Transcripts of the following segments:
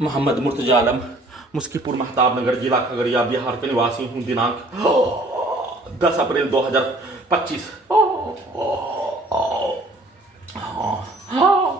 मोहम्मद मुर्तजा आलम, मुस्कीपुर महताब नगर, जिला खगड़िया, बिहार के निवासी हूँ। दिनांक 10 अप्रैल 2025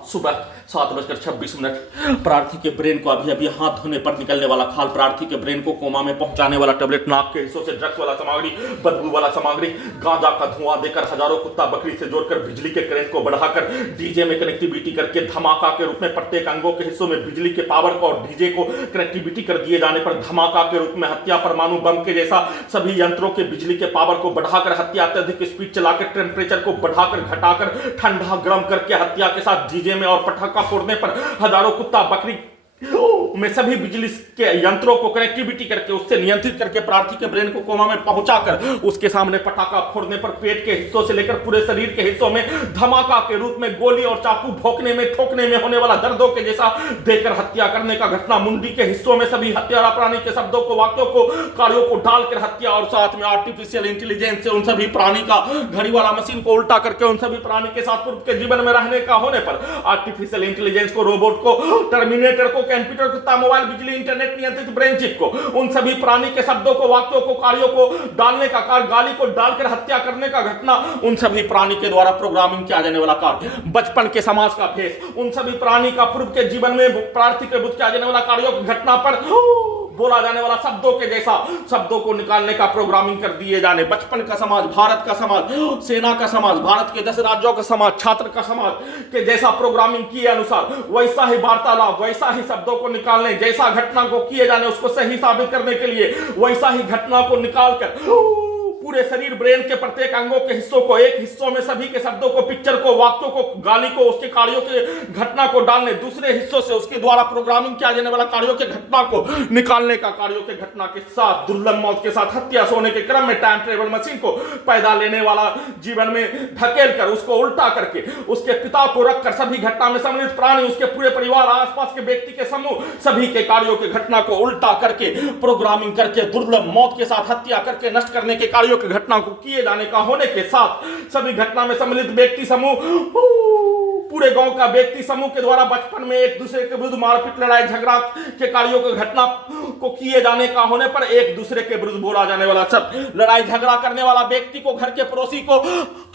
सुबह 7:26। प्रार्थी के ब्रेन को अभी अभी हाथ धोने पर निकलने वाला खाल, प्रार्थी के ब्रेन को कोमा में पहुंचाने वाला टेबलेट, नाक के हिस्सों से ड्रग्स वाला सामग्री, बदबू वाला सामग्री, गांजा का धुआं देकर हजारों कुत्ता बकरी से जोड़कर बिजली के करंट को बढ़ाकर डीजे में कनेक्टिविटी करके धमाका के रूप में प्रत्येक अंगों के हिस्सों में बिजली के पावर को और डीजे को कनेक्टिविटी कर दिए जाने पर धमाका के रूप में हत्या, परमाणु बम के जैसा सभी यंत्रों के बिजली के पावर को बढ़ाकर हत्या, अत्यधिक स्पीड चलाकर टेम्परेचर को बढ़ाकर घटाकर ठंडा गर्म करके हत्या के साथ डीजे में और पटाखा फोड़ने पर हजारों कुत्ता बकरी में सभी बिजली के यंत्रों को कनेक्टिविटी करके उससे नियंत्रित करके प्रार्थी के ब्रेन को कोमा में पहुंचाकर उसके सामने पटाखा फोड़ने पर पेट के हिस्सों से लेकर पूरे शरीर के हिस्सों में धमाका के रूप में गोली और चाकू भोंकने में ठोकने में होने वाला दर्दों के जैसा देकर हत्या करने का घटना, मुंडी के हिस्सों में सभी हत्यारा प्राणी के शब्दों को, वाक्यों को, कार्यों को डालकर हत्या और साथ में आर्टिफिशियल इंटेलिजेंस से उन सभी प्राणी का घड़ी वाला मशीन को उल्टा करके उन सभी प्राणी के साथ पूर्व के जीवन में रहने का होने पर आर्टिफिशियल इंटेलिजेंस को, रोबोट को, टर्मिनेटर को, कंप्यूटर को, मोबाइल, बिजली, इंटरनेट नियंत्रित ब्रेन चिप को, उन सभी प्राणी के शब्दों को, वाक्यों को, कार्यों को डालने का कार्य, गाली को डालकर हत्या करने का घटना, उन सभी प्राणी के द्वारा प्रोग्रामिंग किया जाने वाला कार्य, बचपन के समाज का भेष, उन सभी प्राणी का पूर्व के जीवन में प्रार्थी के बुद्ध किया जाने वाला कार्यों की घटना पर बोला जाने वाला शब्दों के जैसा शब्दों को निकालने का प्रोग्रामिंग कर दिए जाने, बचपन का समाज, भारत का समाज, सेना का समाज, भारत के 10 राज्यों का समाज, छात्र का समाज के जैसा प्रोग्रामिंग किए अनुसार वैसा ही वार्तालाप, वैसा ही शब्दों को निकालने, जैसा घटना को किए जाने उसको सही साबित करने के लिए वैसा ही घटना को निकालकर पूरे शरीर, ब्रेन के प्रत्येक अंगों के हिस्सों को, एक हिस्सों में सभी के शब्दों को, पिक्चर को, वाक्यों को, गाली को, उसके कार्यों के घटना को डालने, दूसरे हिस्सों से उसके द्वारा प्रोग्रामिंग किया जाने वाला कार्यों के घटना को निकालने का, कार्यों के घटना के साथ दुर्लभ मौत के साथ हत्या, सोने के क्रम में टाइम ट्रेवल मशीन को पैदा लेने वाला जीवन में धकेल कर उसको उल्टा करके उसके पिता को रखकर सभी घटना में सम्मिलित प्राणी, उसके पूरे परिवार, आसपास के व्यक्ति के समूह, सभी के कार्यों के घटना को उल्टा करके प्रोग्रामिंग करके दुर्लभ मौत के साथ हत्या करके नष्ट करने के कार्यों की घटना को किए जाने का होने के साथ सभी घटना में सम्मिलित व्यक्ति समूह, पूरे गांव का व्यक्ति समूह के द्वारा बचपन में एक दूसरे के विरुद्ध मारपीट, लड़ाई झगड़ा के कार्यों की घटना को किए जाने का होने पर एक दूसरे के विरुद्ध बोला जाने वाला शब्द, लड़ाई झगड़ा करने वाला व्यक्ति को, घर के पड़ोसी को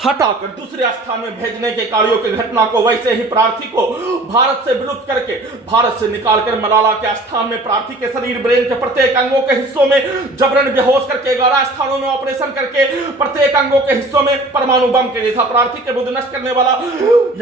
हटाकर दूसरे स्थान में भेजने के कार्यों की घटना को, वैसे ही प्रार्थी को भारत से विलुप्त करके, भारत से निकालकर मलाला के स्थान में प्रार्थी के शरीर, ब्रेन के प्रत्येक अंगों के हिस्सों में जबरन बेहोश करके 11 स्थानों में ऑपरेशन करके प्रत्येक अंगों के हिस्सों में परमाणु बम के जैसा प्रार्थी के विरुद्ध नष्ट करने वाला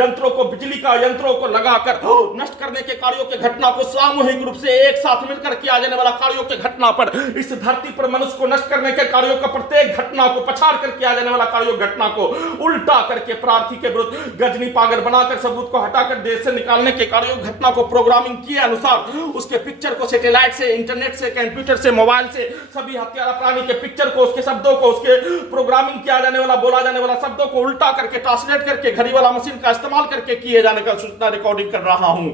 यंत्रों को, बिजली का यंत्रों को लगाकर नष्ट करने के कार्यों की घटना को सामूहिक रूप से एक साथ मिलकर किया जाने वाला कार्यों की घटना पर, इस धरती पर मनुष्य को नष्ट करने के कार्यों का प्रत्येक घटना को पछाड़ कर किया जाने वाला कार्यों घटना को उल्टा करके प्रार्थी के विरुद्ध गजनी पागर बनाकर सबूत को हटाकर देश से निकालने के कार्यों घटना को प्रोग्रामिंग किए अनुसार उसके पिक्चर को सैटेलाइट से, इंटरनेट से, कंप्यूटर से, मोबाइल से सभी हत्यारा प्राणी के पिक्चर को, उसके शब्दों को, उसके प्रोग्रामिंग किया जाने वाला, बोला जाने वाला शब्दों को उल्टा करके ट्रांसलेट करके घड़ी वाला मशीन का इस्तेमाल करके किए जाने का सूचना रिकॉर्डिंग कर रहा हूं।